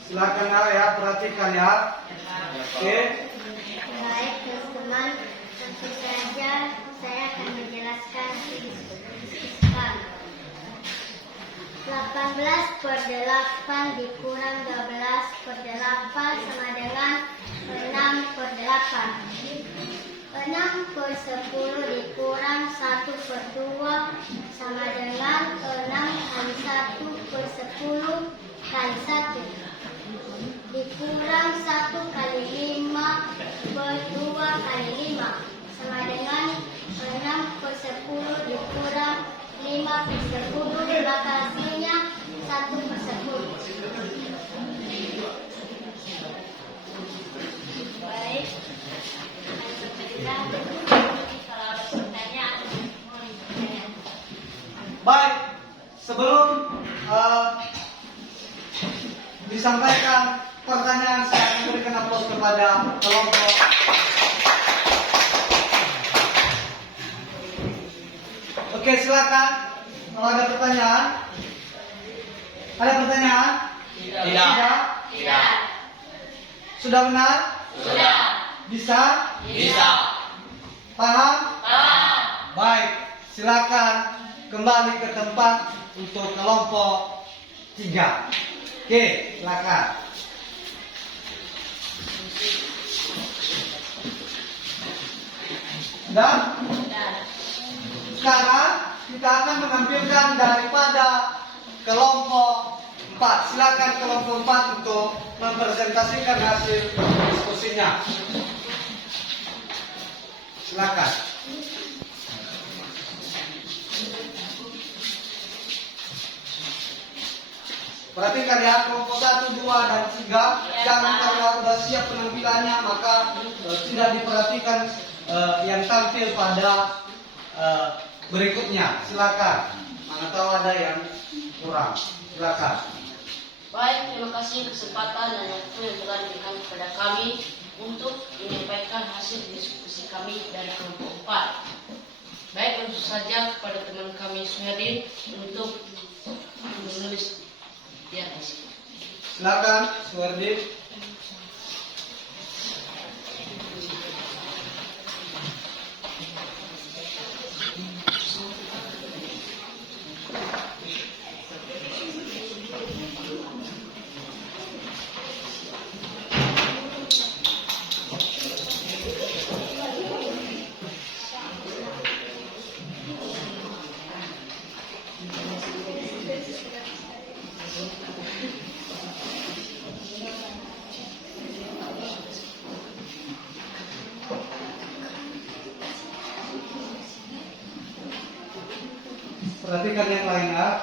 Silakan ya, perhatikan ya. Oke. Baik teman-teman, tentu saja saya akan menjelaskan diskusikan. 18 per 8 dikurang 12 per 8 sama dengan 6 per 8. 6 per 10 dikurang 1 per 2 sama dengan 6 kali 1 per 10 kali 1. Dikurang 1 kali 5 per 2 kali 5 sama dengan 6 per 10 dikurang 5 per 10, maka hasilnya 1 per 10. Baik. Kalau ada pertanyaan, mohon bertanya. Baik, sebelum disampaikan pertanyaan, saya akan memberikan aplaus kepada kelompok. Oke, silakan. Kalau ada pertanyaan. Ada pertanyaan? Tidak. Tidak. Sudah benar? Sudah. Bisa? Bisa. Paham? Paham. Baik, silakan kembali ke tempat untuk kelompok 3. Oke, silakan. Dan sekarang kita akan menampilkan daripada kelompok 4. Silakan kelompok 4 untuk mempresentasikan hasil diskusinya. Silakan. Perhatikan ya, kelompok 1, 2, dan 3. Jangan karena sudah siap penampilannya maka tidak diperhatikan yang tampil pada berikutnya. Silakan. Mana tahu ada yang kurang. Silakan. Baik, terima kasih kesempatan dan waktu yang telah diberikan kepada kami untuk menyampaikan hasil diskusi kami dari kelompok 4. Baik, langsung saja kepada teman kami Suhadin untuk menulis di atas. Silakan, Suwardi. Perhatikan yang lain ya.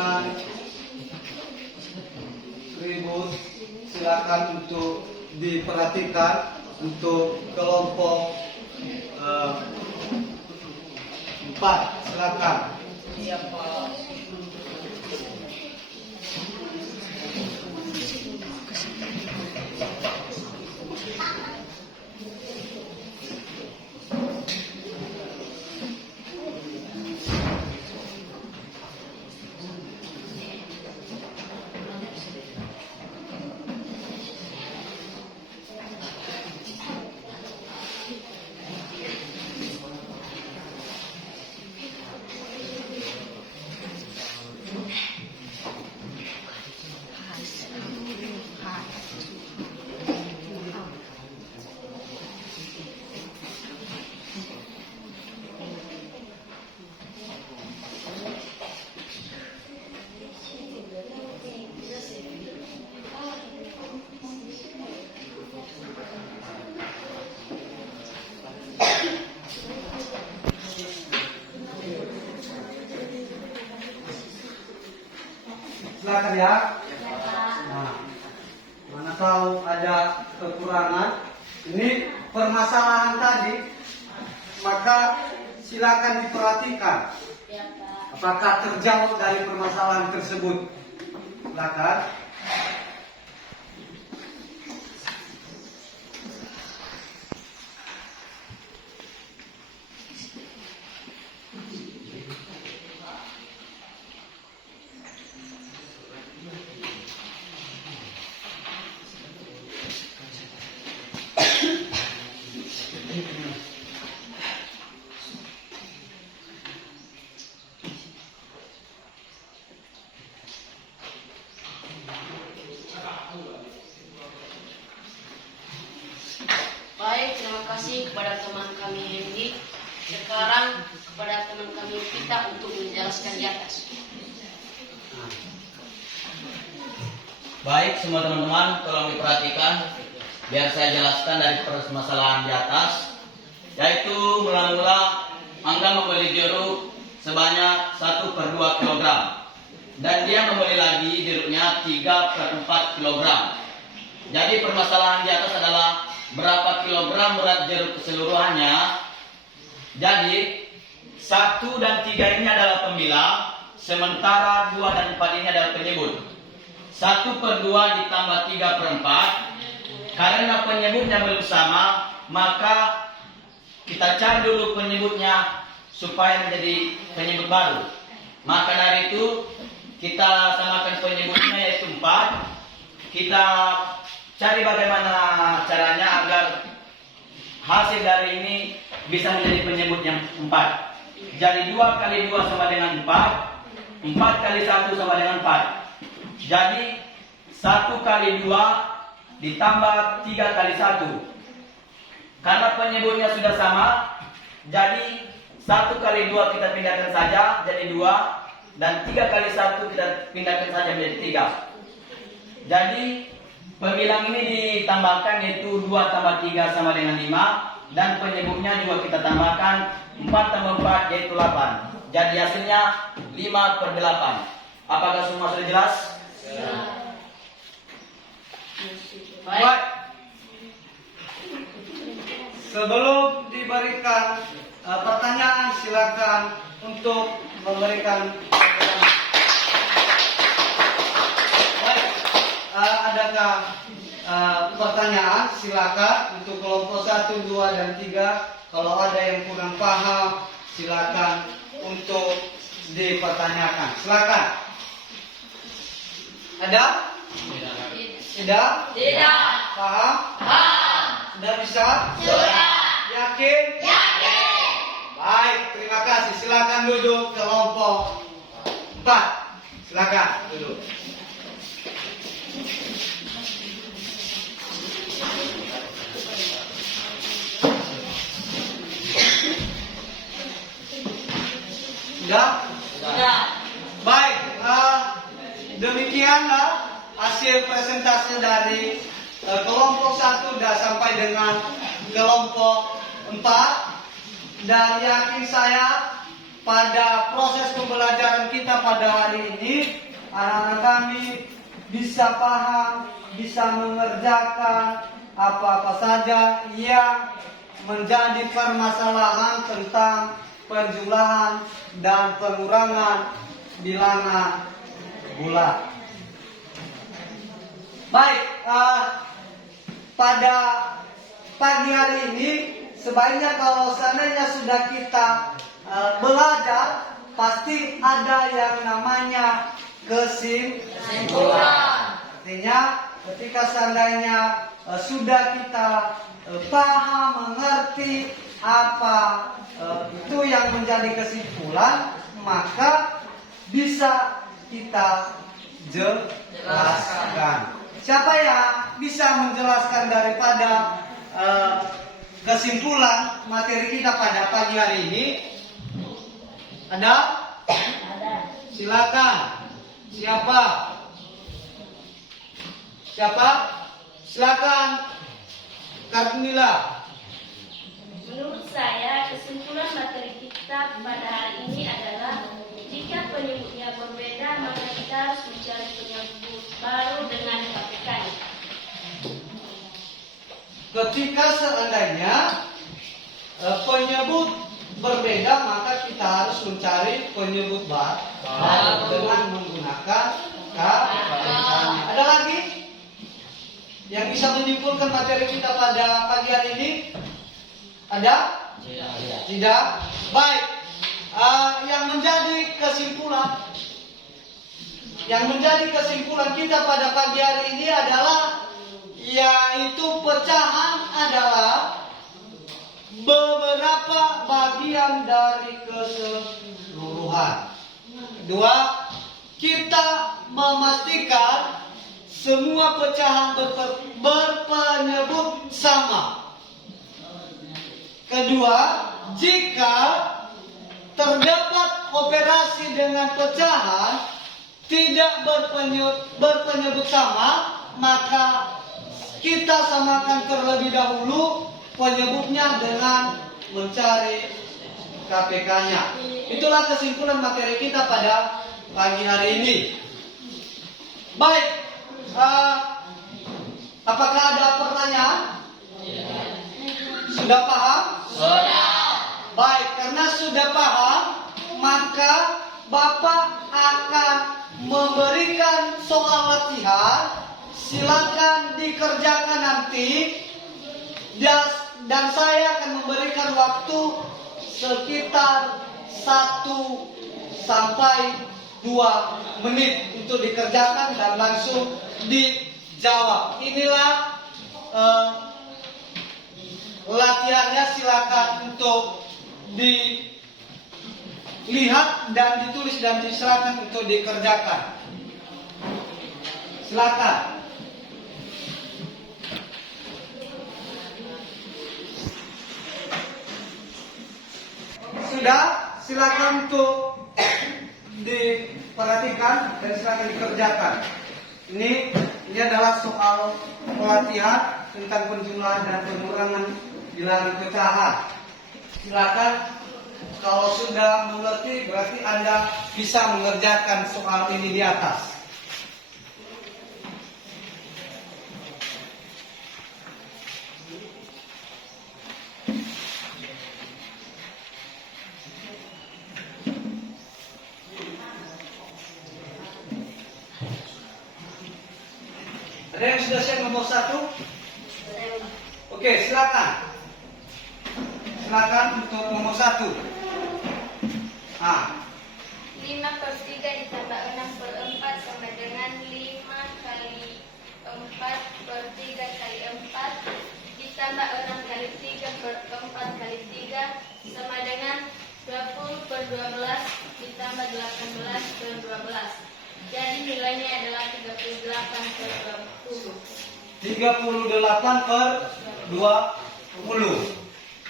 jangan ribut, silakan untuk diperhatikan untuk kelompok 4, silakan. Iya, Pak. Silakan ya. Nah, mana tahu ada kekurangan. Ini permasalahan tadi, maka silakan diperhatikan. Apakah terjawab dari permasalahan tersebut? Silakan. Baik, terima kasih kepada teman kami Hendy. Sekarang kepada teman kami kita untuk menjelaskan di atas. Baik, semua teman-teman, tolong diperhatikan biar saya jelaskan dari permasalahan di atas, yaitu mula-mula Angga membeli jeruk sebanyak 1/2 kg dan dia membeli lagi jeruknya 3/4 kg. Jadi permasalahan di atas adalah berapa kilogram berat jeruk keseluruhannya. Jadi 1 dan 3 ini adalah pembilang, sementara 2 dan 4 ini adalah penyebut. 1/2 ditambah 3/4. Karena penyebutnya belum sama, maka kita cari dulu penyebutnya supaya menjadi penyebut baru. Maka dari itu kita samakan penyebutnya yaitu 4. Kita cari bagaimana caranya agar hasil dari ini bisa menjadi penyebut yang 4. Jadi 2 kali 2 sama dengan 4. 4 kali 1 sama dengan 4. Jadi 1 kali 2 ditambah 3 kali 1. Karena penyebutnya sudah sama, jadi 1 kali 2 kita pindahkan saja jadi 2, dan 3 kali 1 kita pindahkan saja menjadi 3. Jadi pembilang ini ditambahkan yaitu 2 tambah 3 sama dengan 5, dan penyebutnya juga kita tambahkan 4 tambah 4 yaitu 8. Jadi hasilnya 5/8. Apakah semua sudah jelas? Baik. Sebelum diberikan pertanyaan, silakan untuk memberikan pertanyaan. Baik. Adakah pertanyaan? Silakan untuk kelompok 1, 2, dan 3. Kalau ada yang kurang paham, silakan untuk dipertanyakan. Silakan. Ada? Tidak? Tidak. Paham? Paham. Sudah bisa? Sudah. Yakin? Yakin. Baik, terima kasih. Silakan duduk kelompok 4. Silakan duduk. Sudah? Sudah. Baik, demikianlah hasil presentasi dari kelompok 1 sudah sampai dengan kelompok 4. Dan yakin saya pada proses pembelajaran kita pada hari ini, anak-anak kami bisa paham, bisa mengerjakan apa-apa saja yang menjadi permasalahan tentang penjumlahan dan pengurangan bilangan bulat. Baik, pada pagi hari ini sebaiknya kalau seandainya sudah kita belajar, pasti ada yang namanya kesimpulan. Artinya ketika seandainya sudah kita paham, mengerti apa itu yang menjadi kesimpulan, maka bisa kita jelaskan. Siapa yang bisa menjelaskan daripada kesimpulan materi kita pada pagi hari ini? Ada? Silakan. Siapa? Silakan. Karnila. Menurut saya, kesimpulan materi kita pada hari ini adalah jika penyebutnya berbeda, maka kita harus mencari penyebut baru dengan KPK-nya. Ketika seandainya penyebut berbeda, maka kita harus mencari penyebut baru dengan menggunakan KPK-nya. Ada lagi yang bisa menyimpulkan materi kita pada pagi hari ini? Ada? Tidak. Baik. Yang menjadi kesimpulan kita pada pagi hari ini adalah, yaitu pecahan adalah beberapa bagian dari keseluruhan. Kedua, kita memastikan semua pecahan berpenyebut sama. Kedua, jika terdapat operasi dengan pecahan tidak berpenyebut sama, maka kita samakan terlebih dahulu penyebutnya dengan mencari KPK-nya. Itulah kesimpulan materi kita pada pagi hari ini. Baik, apakah ada pertanyaan? Sudah paham? Baik, karena sudah paham, maka Bapak akan memberikan soal latihan. Silakan dikerjakan nanti, dan saya akan memberikan waktu sekitar 1 sampai 2 menit untuk dikerjakan dan langsung dijawab. Inilah latihannya, silakan untuk dilihat dan ditulis dan diserahkan untuk dikerjakan. Silakan. Sudah, silakan untuk diperhatikan dan silakan dikerjakan. Ini adalah soal pelatihan tentang penjumlahan dan pengurangan bilangan pecahan. Silakan, kalau sudah mengerti berarti Anda bisa mengerjakan soal ini di atas. Ada yang sudah siap nomor 1? Oke, silakan. Silakan untuk nomor 1. 5/3 ditambah 6/4 sama dengan 5 kali 4/3 kali 4 ditambah 6 kali 3/4 kali 3 sama dengan 20/12 ditambah 18/12. Jadi nilainya adalah 38/20. 38/20.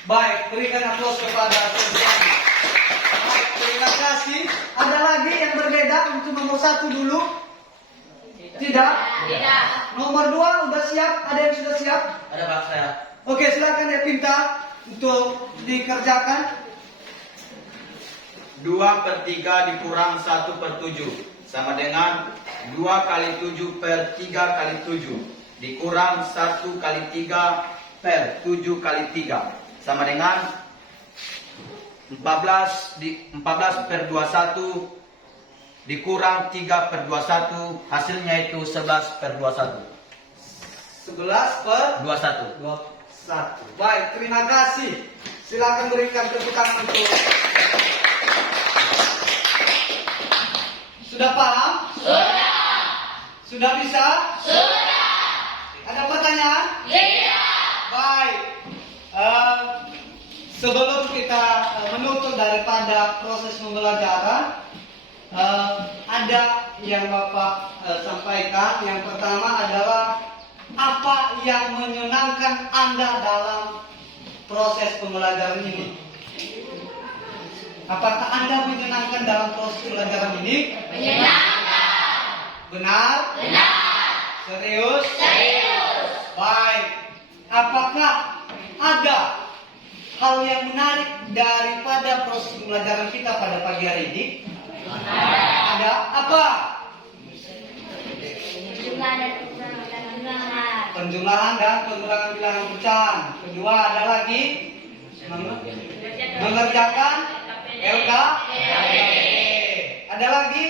Baik, berikan aplaus kepada Sosiani. Baik, terima kasih. Ada lagi yang berbeda untuk nomor 1 dulu? Tidak? Tidak. Nomor 2 udah siap? Ada yang sudah siap? Ada Pak saya. Oke, silakan ya Pinta untuk dikerjakan. 2/3 dikurang 1/7 sama dengan 2 kali 7 per 3 kali 7 dikurang 1 kali 3 per 7 kali 3 sama dengan 14 per 21 dikurang 3 per 21 hasilnya itu 11 per 21. 11 per 21. 21. Baik, terima kasih. Silakan berikan tepuk tangan untuk. Sudah paham? Sudah. Sudah bisa? Sudah. Ada pertanyaan? Tidak. Baik. Sebelum kita menutup daripada proses pembelajaran, ada yang Bapak sampaikan. Yang pertama adalah apa yang menyenangkan Anda dalam proses pembelajaran ini? Apakah Anda menyenangkan dalam proses pembelajaran ini? Menyenangkan. Benar? Benar. Serius? Serius. Baik. Apakah ada hal yang menarik daripada proses pembelajaran kita pada pagi hari ini? Ada apa? Jumlah dan pengurangan. Penjumlahan dan pengurangan bilangan pecahan. Kedua ada lagi mengerjakan LKPD. Ada lagi?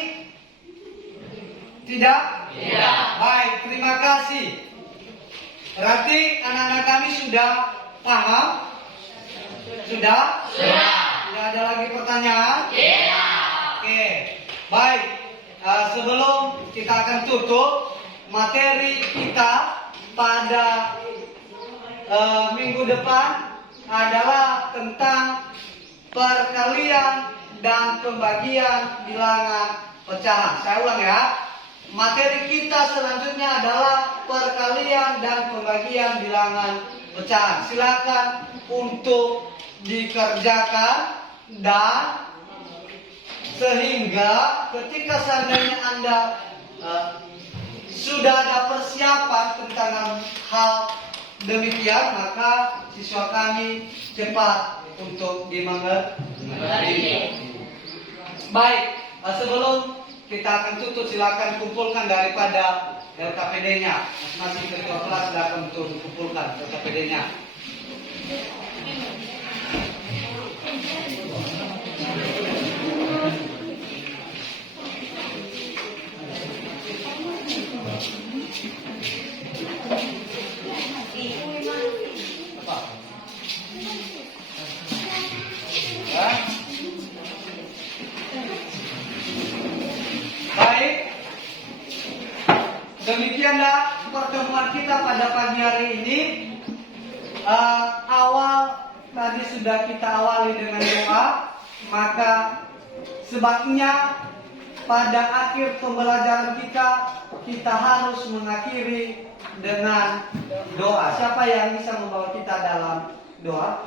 Tidak? Tidak. Baik, terima kasih. Berarti anak-anak kami sudah paham? Sudah? Sudah. Tidak ada lagi pertanyaan? Tidak. Oke, baik. Sebelum kita akan tutup materi kita pada minggu depan adalah tentang perkalian dan pembagian bilangan pecahan. Saya ulang ya. Materi kita selanjutnya adalah perkalian dan pembagian bilangan pecahan. Silakan untuk dikerjakan dan sehingga ketika seandainya Anda sudah ada persiapan tentang hal demikian, maka siswa kami cepat untuk dimengerti. Baik, sebelum kita akan tutup, silakan kumpulkan daripada LKPD-nya. Masing-masing ketua kelas silakan untuk dikumpulkan LKPD-nya. Baik, demikianlah pertemuan kita pada pagi hari ini. Awal tadi sudah kita awali dengan doa, maka sebaiknya pada akhir pembelajaran kita harus mengakhiri dengan doa. Siapa yang bisa membawa kita dalam doa?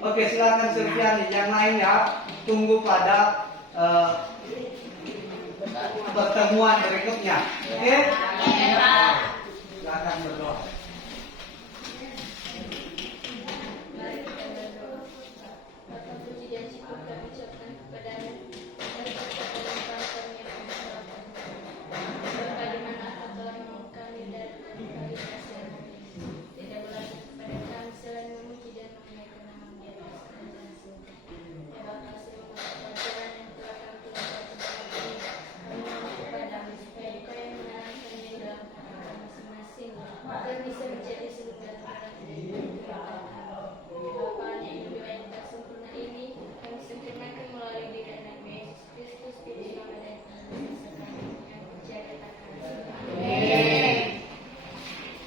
Oke, silakan Silviani. Yang lainnya tunggu pada pertemuan berikutnya. Oke? Silakan berdoa.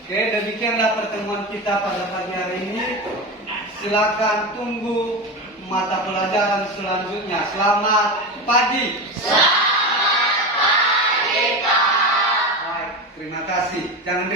Oke, demikianlah pertemuan kita pada pagi hari ini. Silakan tunggu mata pelajaran selanjutnya. Selamat pagi. Selamat pagi, Pak. Baik, terima kasih. Jangan